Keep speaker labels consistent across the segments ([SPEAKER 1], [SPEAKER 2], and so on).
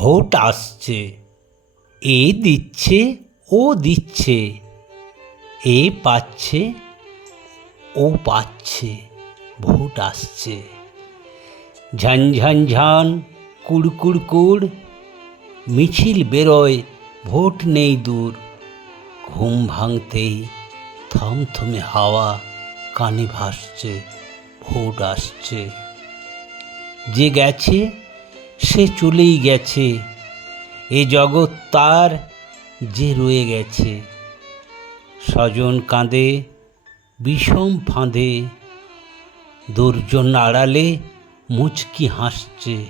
[SPEAKER 1] Vote আসছে। এ দিচ্ছে, ও দিচ্ছে। এ পাচ্ছে, ও পাচ্ছে। ভোট আসছে। ঝান ঝান কুড় কুড়। মিছিল বেরোয়, ভোট নেই দূর। ঘুম ভাঙতেই থমথমে হাওয়া কানে ভাসছে, ভোট আসছে। যে গেছে সে চলেই গেছে। এ জগৎ তার যে রয়ে গেছে। স্বজন কাঁদে, বিষম ফাঁদে। দুর্জন আড়ালে মুচকি হাসছে,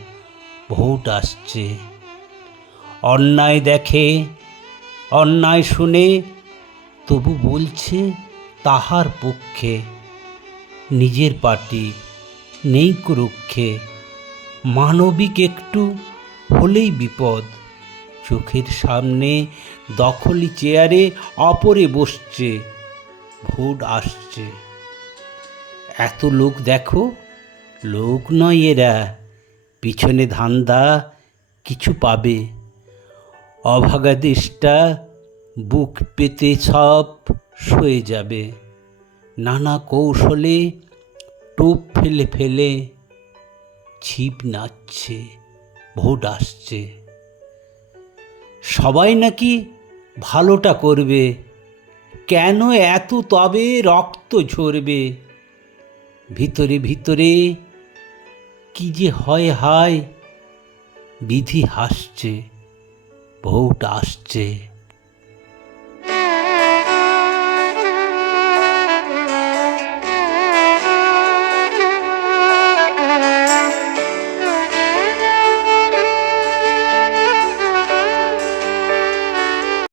[SPEAKER 1] ভোট আসছে। অন্যায় দেখে, অন্যায় শুনে তবু বলছে তাহার পক্ষে। নিজের পার্টি নেই রক্ষে মানবিক একটু হলেই বিপদ। চোখের সামনে দখলি চেয়ারে অপরে বসছে, ভোট আসছে। এত লোক দেখো, লোক নয় এরা, পিছনে ধান্দা কিছু পাবে। অভাগা দেশটা বুক পেতে সব সয়ে যাবে। নানা কৌশলে টোপ ফেলে ফেলে ছিপ নাচছে, ভোট আসছে। সবাই নাকি ভালোটা করবে। কেন এত তবে রক্ত ঝরবে? ভিতরে ভিতরে কি যে হয় হায়, বিধি হাসছে, ভোট আসছে।